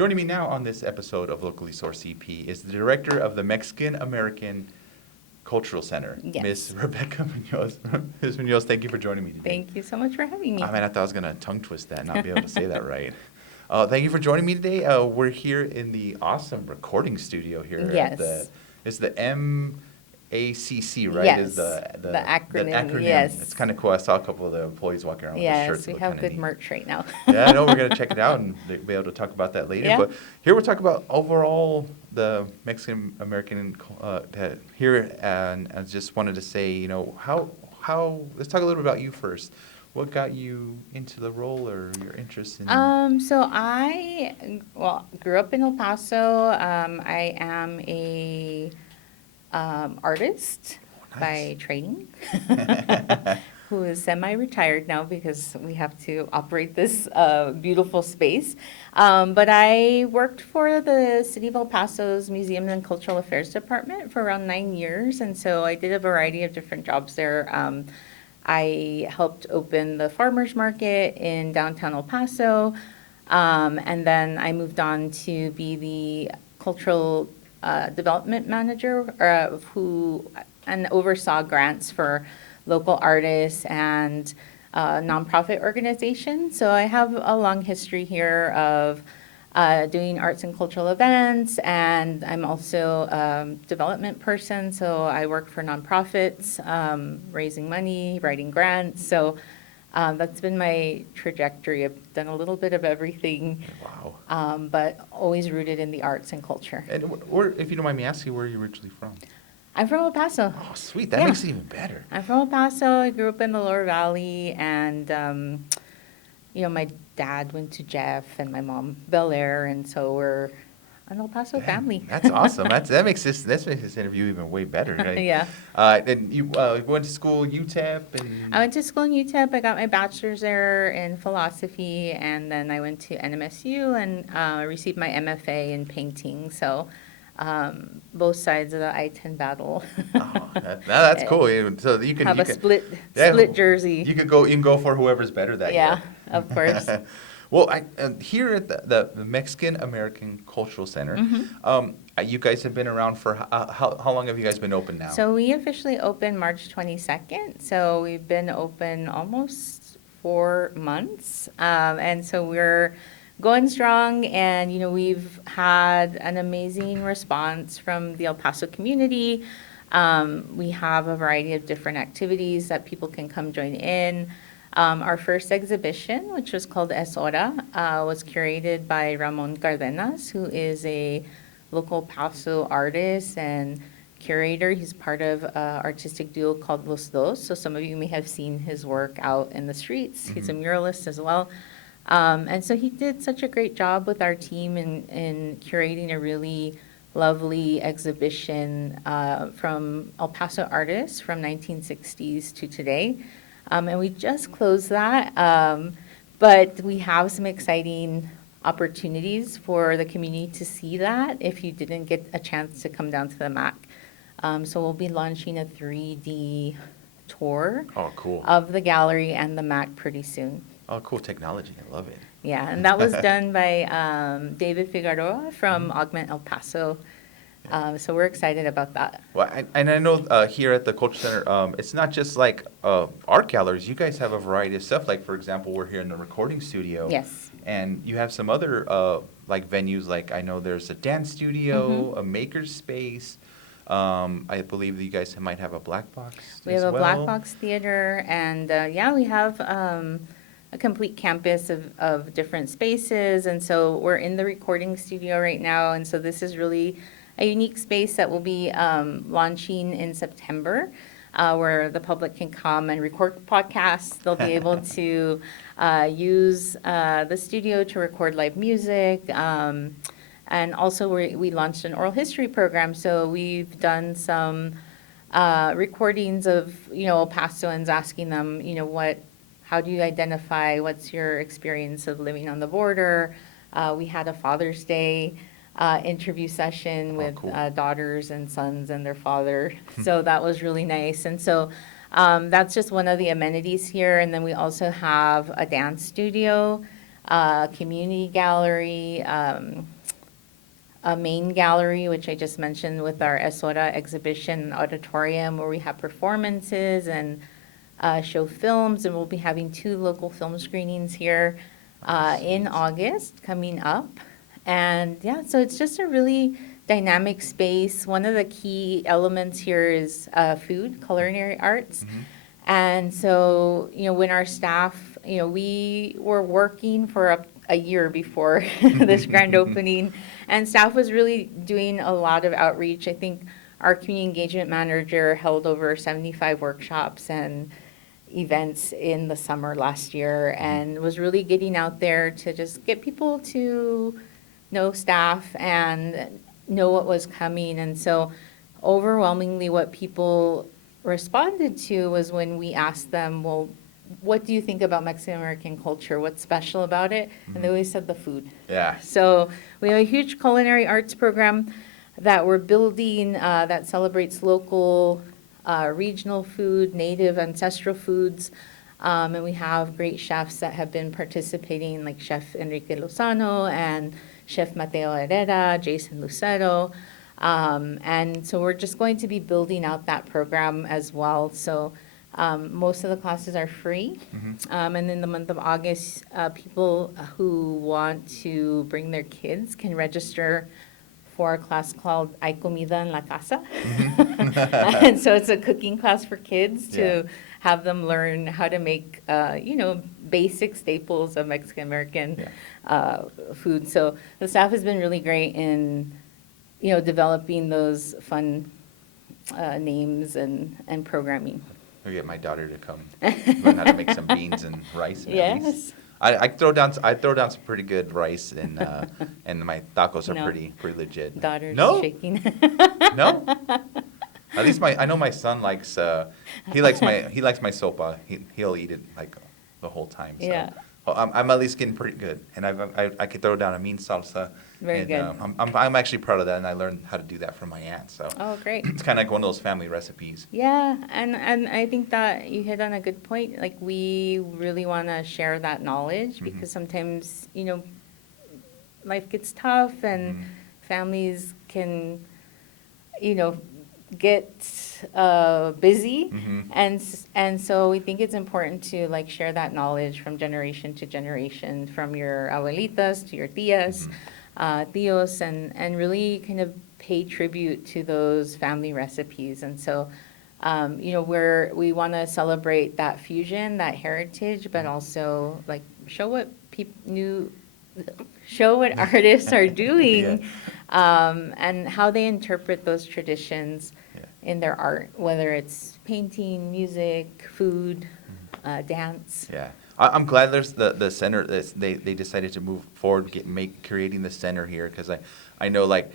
Joining me now on this episode of Locally Sourced CP is the director of the Mexican American Cultural Center, Yes. Miss Rebecca Muñoz. Ms. Muñoz, thank you for joining me today. Thank you so much for having me. I mean, I thought I was going to tongue twist that and not be able to say that right. Thank you for joining me today. We're here in the awesome recording studio here. Yes. It's the MACC, right? Yes, Is the acronym, yes. It's kind of cool. I saw a couple of the employees walking around with their shirts. Yes, we It looked have kinda good neat. merch right now. Yeah, I know. We're going to check it out and be able to talk about that later. Yeah. But here we're talking about overall the Mexican American here, and I just wanted to say, you know, how let's talk a little bit about you first. What got you into the role or your interest in? So I grew up in El Paso. I am a artist by training, who is semi-retired now because we have to operate this beautiful space. But I worked for the City of El Paso's Museum and Cultural Affairs Department for around 9 years, and so I did a variety of different jobs there. I helped open the farmers market in downtown El Paso, and then I moved on to be the cultural development manager and oversaw grants for local artists and nonprofit organizations. So I have a long history here of doing arts and cultural events, and I'm also a development person, so I work for nonprofits, raising money, writing grants. So that's been my trajectory. I've done a little bit of everything, Wow. but always rooted in the arts and culture. And if you don't mind me asking, where are you originally from? I'm from El Paso. Oh, sweet. That Yeah. makes it even better. I'm from El Paso. I grew up in the Lower Valley, and my dad went to Jeff, and my mom Bel Air, and so we're an El Paso Dang, family. That's awesome. That makes this interview even way better, right? Yeah. And you went to school UTEP and. I went to school in UTEP. I got my bachelor's there in philosophy, and then I went to NMSU and received my MFA in painting. So both sides of the I-10 battle. Oh, that's cool. So you can Have you a can, split jersey. You can go for whoever's better that Yeah, year. of course. Well, here at the Mexican American Cultural Center, you guys have been around for how long have you guys been open now? So we officially opened March 22nd. So we've been open almost 4 months. And so we're going strong, and we've had an amazing response from the El Paso community. We have a variety of different activities that people can come join in. Our first exhibition, which was called Es Hora, was curated by Ramon Cardenas, who is a local Paso artist and curator. He's part of an artistic duo called Los Dos, so some of you may have seen his work out in the streets. Mm-hmm. He's a muralist as well. And so he did such a great job with our team in curating a really lovely exhibition from El Paso artists from 1960s to today. And we just closed that, but we have some exciting opportunities for the community to see that if you didn't get a chance to come down to the MACC. So we'll be launching a 3D tour of the gallery and the MACC pretty soon. Oh, cool technology. I love it. Yeah, and that was done by David Figueroa from Augment El Paso. So we're excited about that. Well, I know here at the Culture Center, it's not just like art galleries. You guys have a variety of stuff. Like, for example, we're here in the recording studio. Yes. And you have some other like venues. Like I know there's a dance studio, a maker space. I believe that you guys might have a black box. We have a black box theater, and we have a complete campus of different spaces. And so we're in the recording studio right now, and so this is really a unique space that will be launching in September, where the public can come and record podcasts. They'll be able to use the studio to record live music. And also we launched an oral history program, so we've done some recordings of El Pasoans, asking them how do you identify, what's your experience of living on the border. We had a Father's Day interview session with daughters and sons and their father. So that was really nice. And so that's just one of the amenities here. And then we also have a dance studio community gallery, a main gallery, which I just mentioned with our Esora exhibition auditorium, where we have performances and show films, and we'll be having 2 local film screenings here in August coming up. And yeah, so it's just a really dynamic space. One of the key elements here is food, culinary arts. And so, when our staff, we were working for a year before this grand opening, and staff was really doing a lot of outreach. I think our community engagement manager held over 75 workshops and events in the summer last year, and was really getting out there to just get people to know staff and know what was coming. And so overwhelmingly what people responded to was when we asked them, well, what do you think about Mexican American culture? What's special about it? And they always said the food. Yeah. So we have a huge culinary arts program that we're building that celebrates local, regional food, native, ancestral foods. And we have great chefs that have been participating, like Chef Enrique Lozano and Chef Mateo Herrera, Jason Lucero. And so we're just going to be building out that program as well. So most of the classes are free. And in the month of August, people who want to bring their kids can register for a class called Hay Comida en la Casa. And so it's a cooking class for kids to have them learn how to make, basic staples of Mexican American food. So the staff has been really great in, developing those fun names and programming. I'll get my daughter to come learn how to make some beans and rice. And Yes. I throw down some pretty good rice, and my tacos are No. pretty legit. Daughter's No? shaking. No? At least I know my son likes he likes my sopa. He'll eat it like the whole time. So. Yeah. I'm at least getting pretty good, and I could throw down a mean salsa. Very and, good. I'm actually proud of that, and I learned how to do that from my aunt. So Oh, great. it's kind of like one of those family recipes. Yeah, and I think that you hit on a good point. Like, we really want to share that knowledge because sometimes, life gets tough and families can, get busy. And so we think it's important to share that knowledge from generation to generation, from your abuelitas to your tias, tios, and really kind of pay tribute to those family recipes. And so, we want to celebrate that fusion, that heritage, but also show what show what artists are doing, and how they interpret those traditions in their art, whether it's painting, music, food, dance. Yeah, I'm glad there's the center. They decided to move forward, creating the center here, because I know like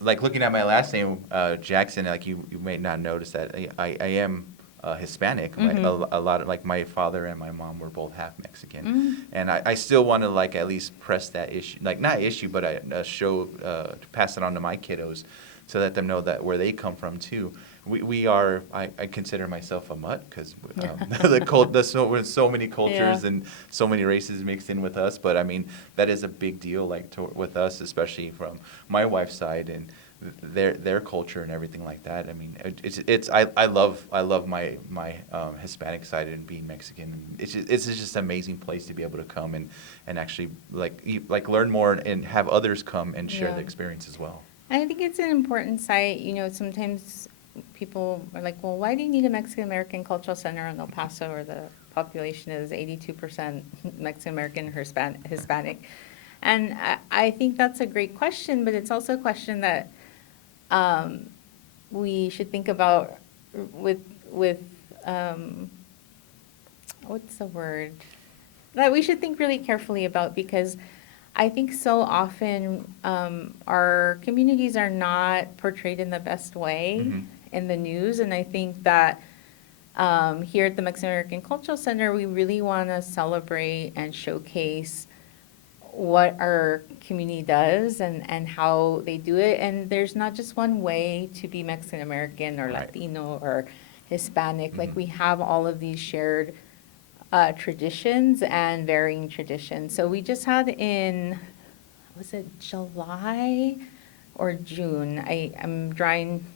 looking at my last name, Jackson. Like you may not notice that I am Hispanic. A lot of my father and my mom were both half Mexican, and I still want to at least press that issue, not issue, but show to pass it on to my kiddos, so let them know that where they come from too. We are. I consider myself a mutt because there's so many cultures and so many races mixed in with us. But I mean that is a big deal, with us, especially from my wife's side and their culture and everything like that. I mean, I love my Hispanic side and being Mexican. It's just an amazing place to be able to come and actually learn more and have others come and share the experience as well. I think it's an important site. Sometimes people are like, well, why do you need a Mexican American Cultural Center in El Paso, where the population is 82% Mexican American or Hispanic? And I think that's a great question, but it's also a question that we should think about with what's the word? That we should think really carefully about, because I think so often our communities are not portrayed in the best way in the news. And I think that here at the Mexican American Cultural Center, we really want to celebrate and showcase what our community does and how they do it. And there's not just one way to be Mexican American or Latino or Hispanic. We have all of these shared traditions and varying traditions. So we just had in, was it July or June? I'm drawing,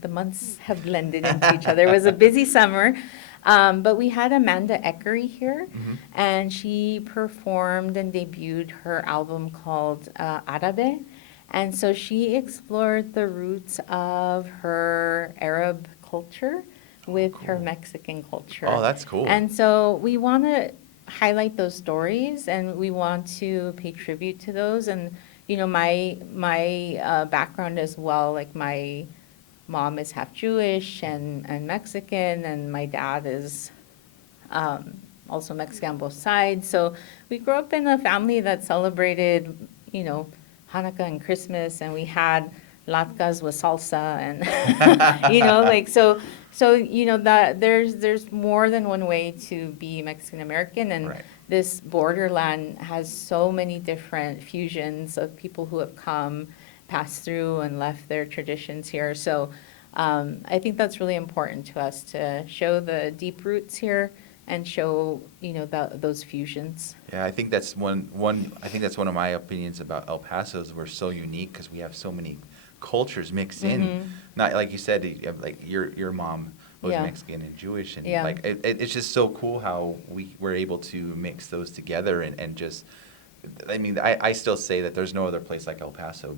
the months have blended into each other. It was a busy summer. But we had Amanda Eckery here, and she performed and debuted her album called Árabe. And so she explored the roots of her Arab culture with her Mexican culture. Oh, that's cool. And so we want to highlight those stories, and we want to pay tribute to those. And, you know, my background as well, like my mom is half Jewish and Mexican, and my dad is also Mexican on both sides. So we grew up in a family that celebrated, you know, Hanukkah and Christmas, and we had latkes with salsa, and you know, like so you know that there's more than one way to be Mexican American, and Right. this borderland has so many different fusions of people who have come, passed through, and left their traditions here. So I think that's really important to us to show the deep roots here and show, you know, those fusions. Yeah, I think that's I think that's one of my opinions about El Paso is we're so unique because we have so many cultures mixed in. Not like you said, like your mom was Yeah. Mexican and Jewish, and Yeah. like it's just so cool how we were able to mix those together and just. I mean, I still say that there's no other place like El Paso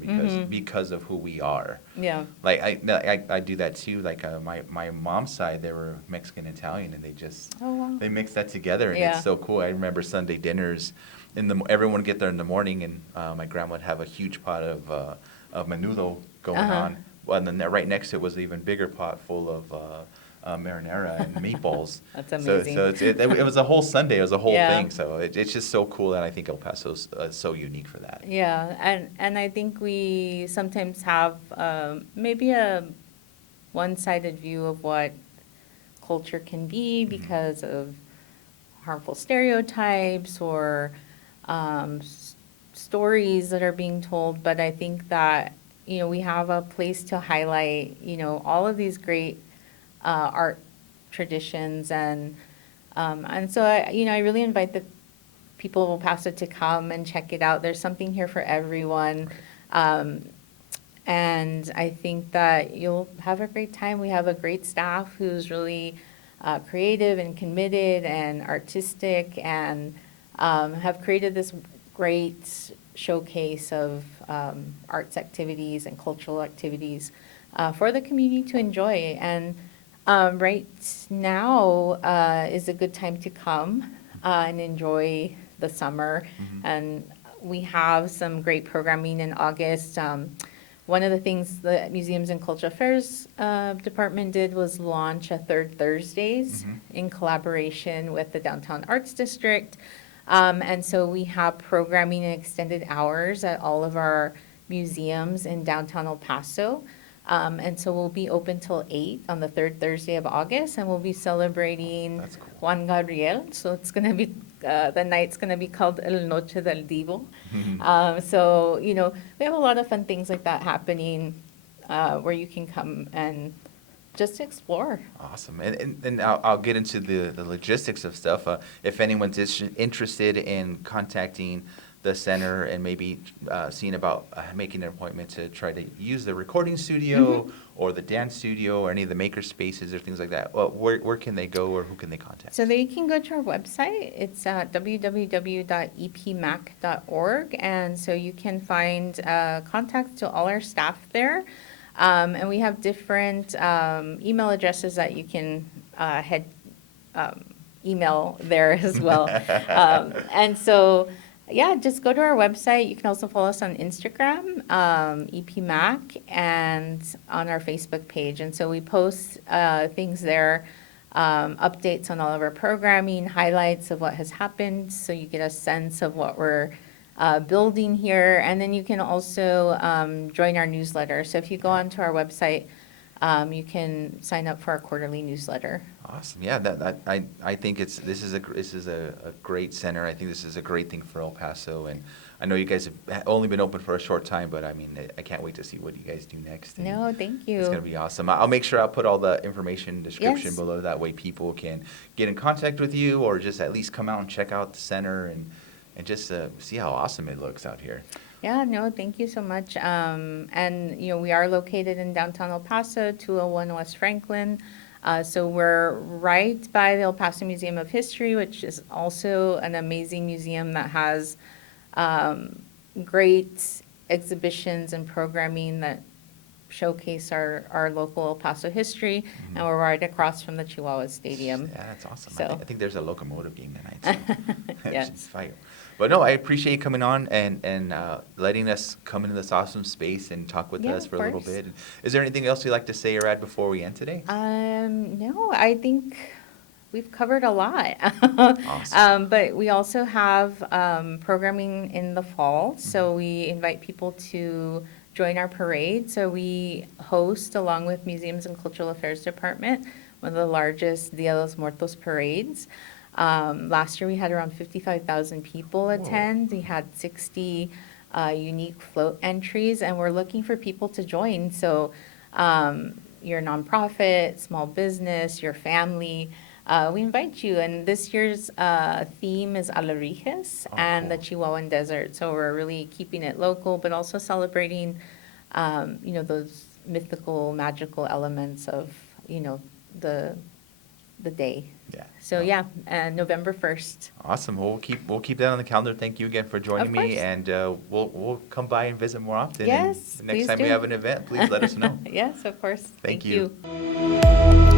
because of who we are. Yeah. Like I do that too. Like my mom's side, they were Mexican Italian, and they just Oh, wow. they mix that together, and Yeah. it's so cool. I remember Sunday dinners, everyone would get there in the morning, and my grandma would have a huge pot of menudo going on. Well, and then right next to it was an even bigger pot full of marinara and meatballs. That's amazing. So it was a whole Sunday. It was a whole Yeah. thing. So it's just so cool, and I think El Paso's so unique for that. Yeah, and I think we sometimes have maybe a one-sided view of what culture can be because of harmful stereotypes or stories that are being told. But I think that, you know, we have a place to highlight, you know, all of these great art traditions, and so I really invite the people of El Paso to come and check it out. There's something here for everyone, and I think that you'll have a great time. We have a great staff who's really creative and committed and artistic, and have created this great showcase of arts activities and cultural activities for the community to enjoy. And right now is a good time to come and enjoy the summer. And we have some great programming in August. One of the things the Museums and Cultural Affairs Department did was launch a Third Thursdays in collaboration with the Downtown Arts District. And so we have programming in extended hours at all of our museums in downtown El Paso. And so we'll be open till 8 on the third Thursday of August, and we'll be celebrating That's cool. Juan Gabriel. So it's going to be, the night's going to be called El Noche del Divo. So, you know, we have a lot of fun things like that happening where you can come and just explore. Awesome. And I'll get into the logistics of stuff. If anyone's interested in contacting the center and maybe seeing about making an appointment to try to use the recording studio or the dance studio or any of the maker spaces or things like that, well, where can they go or who can they contact? So they can go to our website. It's www.epmac.org. And so you can find contacts to all our staff there. And we have different email addresses that you can email there as well. And so, yeah, just go to our website. You can also follow us on Instagram, EPMAC, and on our Facebook page. And so we post things there, updates on all of our programming, highlights of what has happened, so you get a sense of what we're building here. And then you can also join our newsletter. So if you go onto our website, you can sign up for our quarterly newsletter. Awesome. Yeah, I think this is a great center. I think this is a great thing for El Paso, and I know you guys have only been open for a short time, but I mean, I can't wait to see what you guys do next. And No, thank you. it's going to be awesome. I'll make sure I'll put all the information description Yes. below. That way people can get in contact with you or just at least come out and check out the center and just see how awesome it looks out here. Yeah, no, thank you so much. And, we are located in downtown El Paso, 201 West Franklin. So we're right by the El Paso Museum of History, which is also an amazing museum that has great exhibitions and programming that showcase our local El Paso history. Mhm. And we're right across from the Chihuahua Stadium. Yeah, that's awesome. So- I think there's a locomotive game tonight. So. Yes. It's fire. But no, I appreciate you coming on and letting us come into this awesome space and talk with Yeah, us of for a little course. bit. Is there anything else you'd like to say or add before we end today? No, I think we've covered a lot. Awesome. But we also have programming in the fall, so Mm-hmm. we invite people to join our parade. So we host, along with Museums and Cultural Affairs Department, one of the largest Dia de los Muertos parades. Last year, we had around 55,000 people attend. We had 60 unique float entries, and we're looking for people to join. So your nonprofit, small business, your family, we invite you. And this year's theme is Alarijes Oh, and the cool. Chihuahuan Desert. So we're really keeping it local, but also celebrating, those mythical, magical elements of, the day. Yeah. So No. yeah, November 1st. Awesome. Well, we'll keep that on the calendar. Thank you again for joining Of me, course. and we'll come by and visit more often. Yes, And the next please time we do. have an event, please let us know. Yes, of course. Thank Thank you. you.